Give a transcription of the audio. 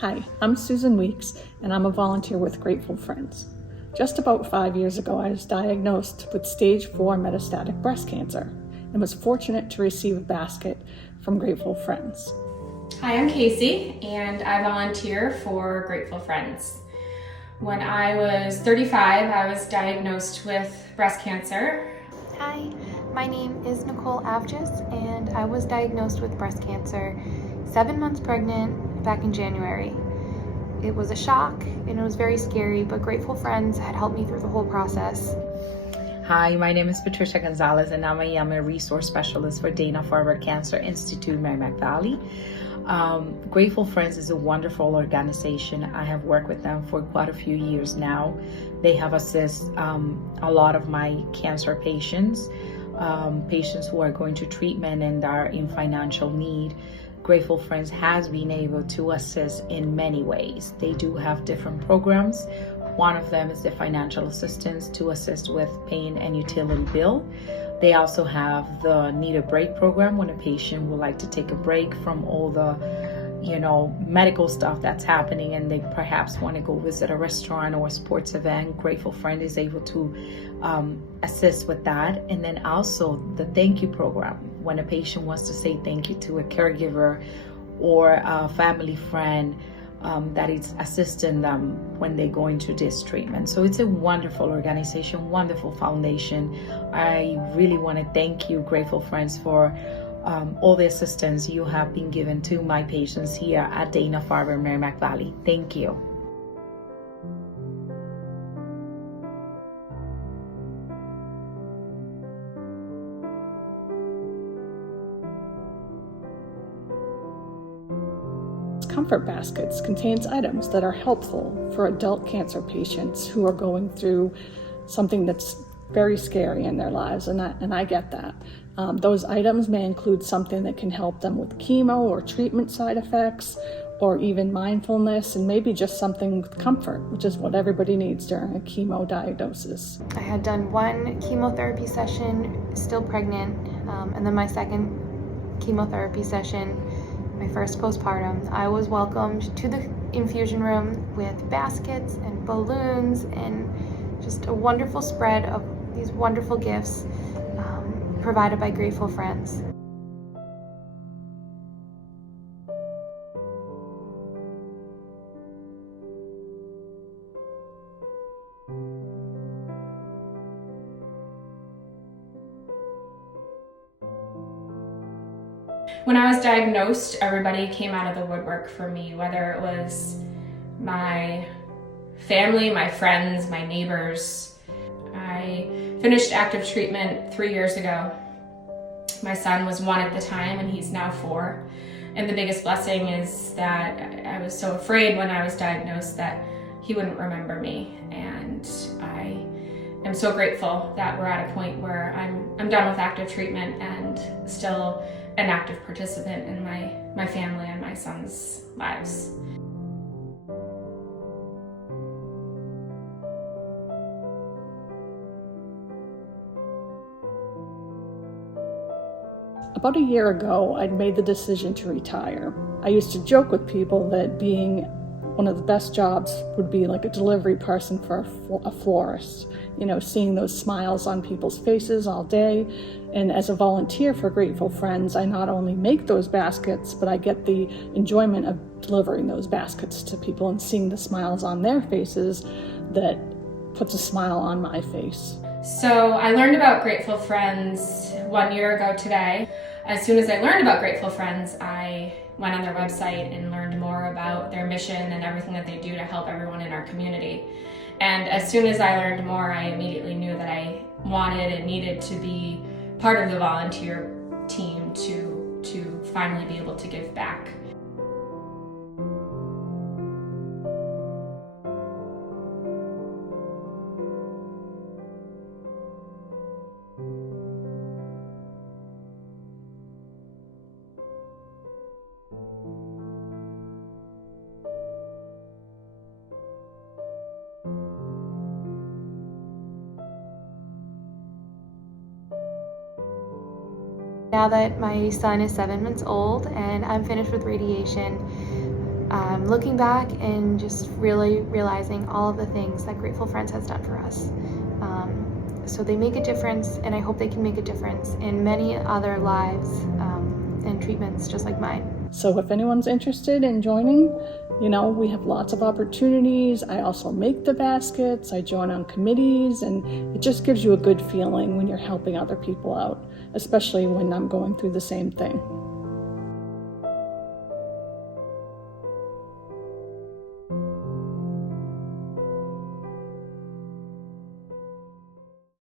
Hi, I'm Susan Weeks, and I'm a volunteer with Grateful Friends. Just about 5 years ago, I was diagnosed with stage 4 metastatic breast cancer and was fortunate to receive a basket from Grateful Friends. Hi, I'm Casey, and I volunteer for Grateful Friends. When I was 35, I was diagnosed with breast cancer. Hi, my name is Nicole Avgis, and I was diagnosed with breast cancer 7 months pregnant back in January. It was a shock and it was very scary, but Grateful Friends had helped me through the whole process. Hi, my name is Patricia Gonzalez, and I am a resource specialist for Dana-Farber Cancer Institute, Merrimack Valley. Grateful Friends is a wonderful organization. I have worked with them for quite a few years now. They have assisted a lot of my cancer patients, patients who are going to treatment and are in financial need. Grateful Friends has been able to assist in many ways. They do have different programs. One of them is the financial assistance to assist with paying an utility bill. They also have the Need a Break program when a patient would like to take a break from all the medical stuff that's happening and they perhaps want to go visit a restaurant or a sports event. Grateful Friend is able to assist with that. And then also the thank you program, when a patient wants to say thank you to a caregiver or a family friend that is assisting them when they go into this treatment. So it's a wonderful organization, wonderful foundation. I really want to thank you, Grateful Friends, for all the assistance you have been given to my patients here at Dana-Farber, Merrimack Valley. Thank you. Comfort Baskets contains items that are helpful for adult cancer patients who are going through something that's very scary in their lives, and I get that. Those items may include something that can help them with chemo or treatment side effects, or even mindfulness, and maybe just something with comfort, which is what everybody needs during a chemo diagnosis. I had done one chemotherapy session, still pregnant, and then my second chemotherapy session, my first postpartum. I was welcomed to the infusion room with baskets and balloons and just a wonderful spread of these wonderful gifts provided by Grateful Friends. When I was diagnosed, everybody came out of the woodwork for me, whether it was my family, my friends, my neighbors. I finished active treatment 3 years ago. My son was 1 at the time and he's now 4. And the biggest blessing is that I was so afraid when I was diagnosed that he wouldn't remember me. And I am so grateful that we're at a point where I'm done with active treatment and still an active participant in my family and my son's lives. About a year ago, I'd made the decision to retire. I used to joke with people that being one of the best jobs would be like a delivery person for a florist, seeing those smiles on people's faces all day. And as a volunteer for Grateful Friends, I not only make those baskets, but I get the enjoyment of delivering those baskets to people and seeing the smiles on their faces that puts a smile on my face. So I learned about Grateful Friends 1 year ago today. As soon as I learned about Grateful Friends, I went on their website and learned more about their mission and everything that they do to help everyone in our community. And as soon as I learned more, I immediately knew that I wanted and needed to be part of the volunteer team to finally be able to give back. Now that my son is 7 months old and I'm finished with radiation, I'm looking back and just really realizing all of the things that Grateful Friends has done for us. So they make a difference, and I hope they can make a difference in many other lives and treatments just like mine. So if anyone's interested in joining, we have lots of opportunities. I also make the baskets, I join on committees, and it just gives you a good feeling when you're helping other people out, especially when I'm going through the same thing.